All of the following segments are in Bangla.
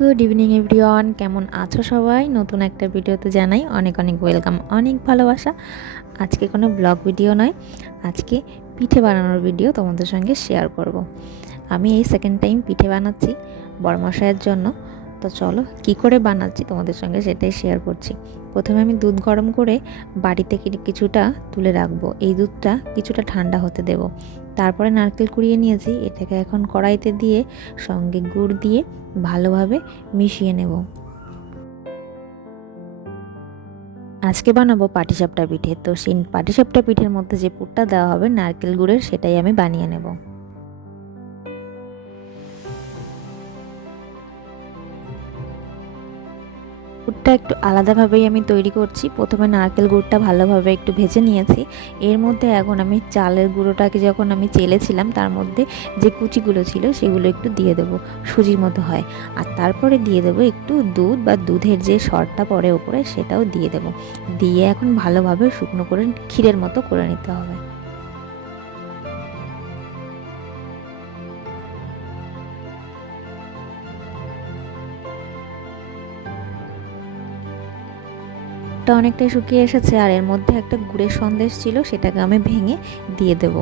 Good evening everyone. কেমন আছো সবাই? নতুন একটা ভিডিওতে জানাই অনেক অনেক ওয়েলকাম, অনেক ভালোবাসা। আজকে কোনো ব্লগ ভিডিও নয়, আজকে পিঠে বানানোর ভিডিও তোমাদের সঙ্গে শেয়ার করব। আমি এই সেকেন্ড টাইম পিঠে বানাচ্ছি বড়মশাইয়ের জন্য। তো চলো, কি করে বানাচ্ছি তোমাদের সঙ্গে সেটাই শেয়ার করছি। প্রথমে আমি দুধ গরম করে বাড়িতে কিছুটা তুলে রাখব। এই দুধটা কিছুটা ঠান্ডা হতে দেব। তারপরে নারকেল কুড়িয়ে নিয়েছি, এটাকে এখন কড়াইতে দিয়ে সঙ্গে গুড় দিয়ে ভালোভাবে মিশিয়ে নেব। আজকে বানাবো পাটিসাপটা পিঠে, তো সেই পাটিসাপটা পিঠের মধ্যে যে পুরটা দেওয়া হবে নারকেল গুড়ের, সেটাই আমি বানিয়ে নেব। গুড়টা একটু আলাদাভাবেই আমি তৈরি করছি। প্রথমে নারকেল গুড়টা ভালোভাবে একটু ভেজে নিয়েছি। এর মধ্যে এখন আমি চালের গুঁড়োটাকে যখন আমি চেলেছিলাম, তার মধ্যে যে কুচিগুলো ছিল, সেগুলো একটু দিয়ে দেবো, সুজির মতো হয়। আর তারপরে দিয়ে দেবো একটু দুধ বা দুধের যে সরটা পড়ে ওপরে, সেটাও দিয়ে দেবো। দিয়ে এখন ভালোভাবে শুকনো করে ক্ষীরের মতো করে নিতে হবে। দুধটা অনেকটাই শুকিয়ে এসেছে আর এর মধ্যে একটা গুড়ের সন্দেশ ছিল, সেটাকে আমি ভেঙে দিয়ে দেব।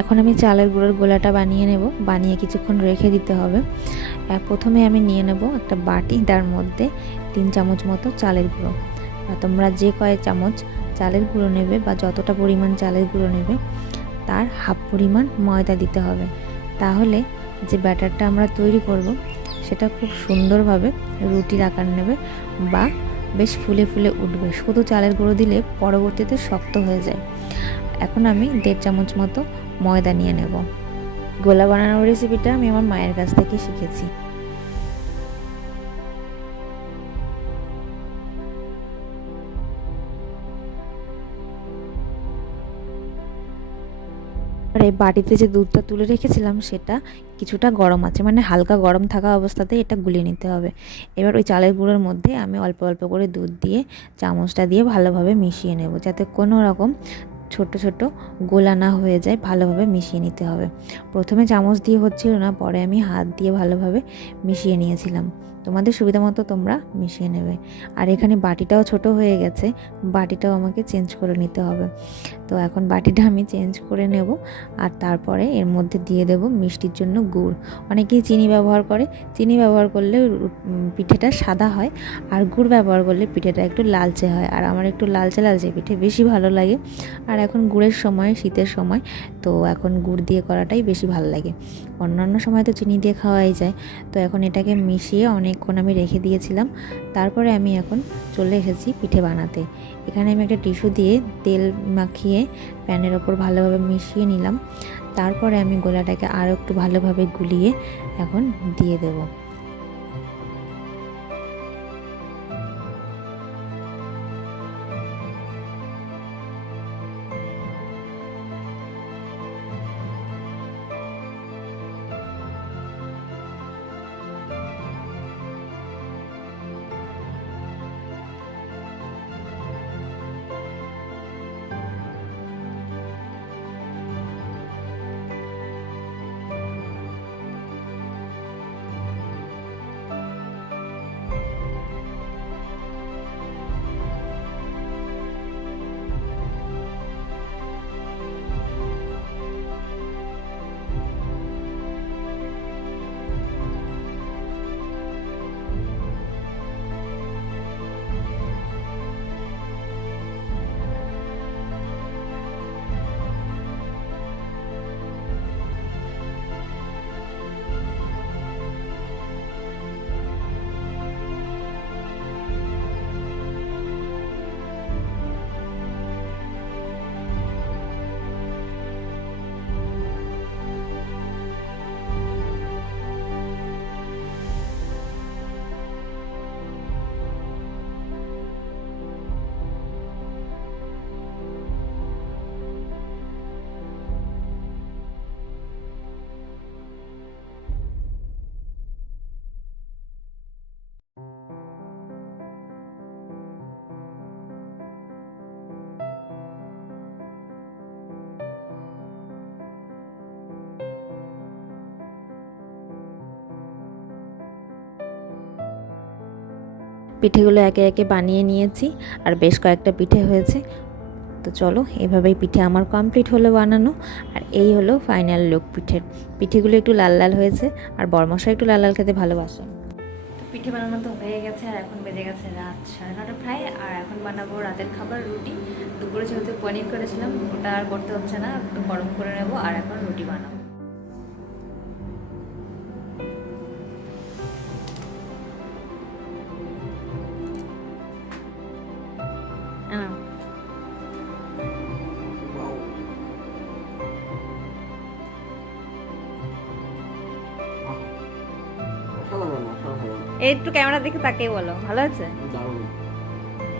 এখন আমি চালের গুঁড়োর গোলাটা বানিয়ে নেব, বানিয়ে কিছুক্ষণ রেখে দিতে হবে। প্রথমে আমি নিয়ে নেব একটা বাটি, তার মধ্যে তিন চামচ মতো চালের গুঁড়ো। তোমরা যে কয়েক চামচ চালের গুঁড়ো নেবে বা যতটা পরিমাণ চালের গুঁড়ো নেবে তার হাফ পরিমাণ ময়দা দিতে হবে। তাহলে যে ব্যাটারটা আমরা তৈরি করব, সেটা খুব সুন্দরভাবে রুটির আকার নেবে বা বেশ ফুলে ফুলে উঠবে। শুধু চালের গুঁড়ো দিলে পরবর্তীতে শক্ত হয়ে যায়। এখন আমি দেড় চামচ মতো ময়দা নিয়ে নেব। গোলা বানানোর রেসিপিটা আমি আমার মায়ের কাছ থেকে শিখেছি। আর এই বাটিতে যে দুধটা তুলে রেখেছিলাম, সেটা কিছুটা গরম আছে। মানে হালকা গরম থাকা অবস্থাতে এটা গুলিয়ে নিতে হবে। এবার ওই চালের গুঁড়োর মধ্যে আমি অল্প অল্প করে দুধ দিয়ে, চামচটা দিয়ে ভালোভাবে মিশিয়ে নেব, যাতে কোনো রকম ছোট ছোট গোলা না হয়ে যায়, ভালোভাবে মিশিয়ে নিতে হবে। প্রথমে চামচ দিয়ে হচ্ছিল না, পরে আমি হাত দিয়ে ভালোভাবে মিশিয়ে নিয়েছিলাম। তোমাদের সুবিধা মতো তোমরা মিশিয়ে নেবে। আর এখানে বাটিটাও ছোট হয়ে গেছে, বাটিটাও আমাকে চেঞ্জ করে নিতে হবে। তো এখন বাটিটা আমি চেঞ্জ করে নেব, আর তারপরে এর মধ্যে দিয়ে দেব মিষ্টির জন্য গুড়। অনেকেই চিনি ব্যবহার করে, চিনি ব্যবহার করলে পিঠেটা সাদা হয়, আর গুড় ব্যবহার করলে পিঠেটা একটু লালচে হয়। আর আমার একটু লালচে লালচে পিঠে বেশি ভালো লাগে। আর এখন গুড়ের সময়, শীতের সময়, তো এখন গুড় দিয়ে করাটাই বেশি ভালো লাগে। অন্যান্য সময় তো চিনি দিয়ে খাওয়াই যায়। তো এখন এটাকে মিশিয়ে অনেকক্ষণ আমি রেখে দিয়েছিলাম। তারপরে আমি এখন চলে এসেছি পিঠে বানাতে। এখানে আমি একটা টিস্যু দিয়ে তেল মাখিয়ে প্যানের ওপর ভালোভাবে মিশিয়ে নিলাম। তারপরে আমি গোলাটাকে আরও একটু ভালোভাবে গুলিয়ে এখন দিয়ে দেবো। পিঠেগুলো একে একে বানিয়ে নিয়েছি আর বেশ কয়েকটা পিঠে হয়েছে। তো চলো, এভাবেই পিঠে আমার কমপ্লিট হলো বানানো। আর এই হলো ফাইনাল লুক পিঠের। পিঠেগুলো একটু লাল লাল হয়েছে আর বরমশা একটু লাল লাল খেতে ভালোবাসেন। তো পিঠে বানানো তো হয়ে গেছে আর এখন বেজে গেছে রাত সাড়ে নটা প্রায়। আর এখন বানাবো রাতের খাবার রুটি। দুপুরে যেহেতু পনির করেছিলাম, ওটা আর করতে হচ্ছে না, একটু গরম করে নেব আর এখন রুটি বানাবো। একটু ক্যামেরা দেখে তাকে বলো ভালো আছে?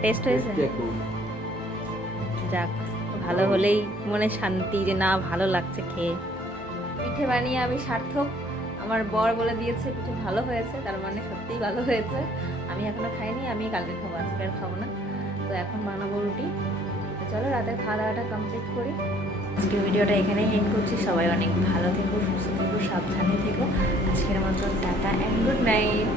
টেস্ট হয়েছে? যাক ভালো হলেই মনে শান্তি যে না ভালো লাগছে খেয়ে। পিঠে বানিয়ে আমি সার্থক আমার বর বলে দিয়েছে পিঠে ভালো হয়েছে তার মানে সত্যিই ভালো হয়েছে। আমি এখনও খাইনি আমি কালকে খাব আজকে আর খাব না। তো এখন বানাবো রুটি। তো চলো রাতের খাওয়া দাওয়াটা কমপ্লিট করি। আজকে ভিডিওটা এখানেই এন্ড করছি। সবাই অনেক ভালো থেকো সুস্থ থেকো সাবধানে থেকো। আজকের মতো টাটা অ্যান্ড গুড নাইট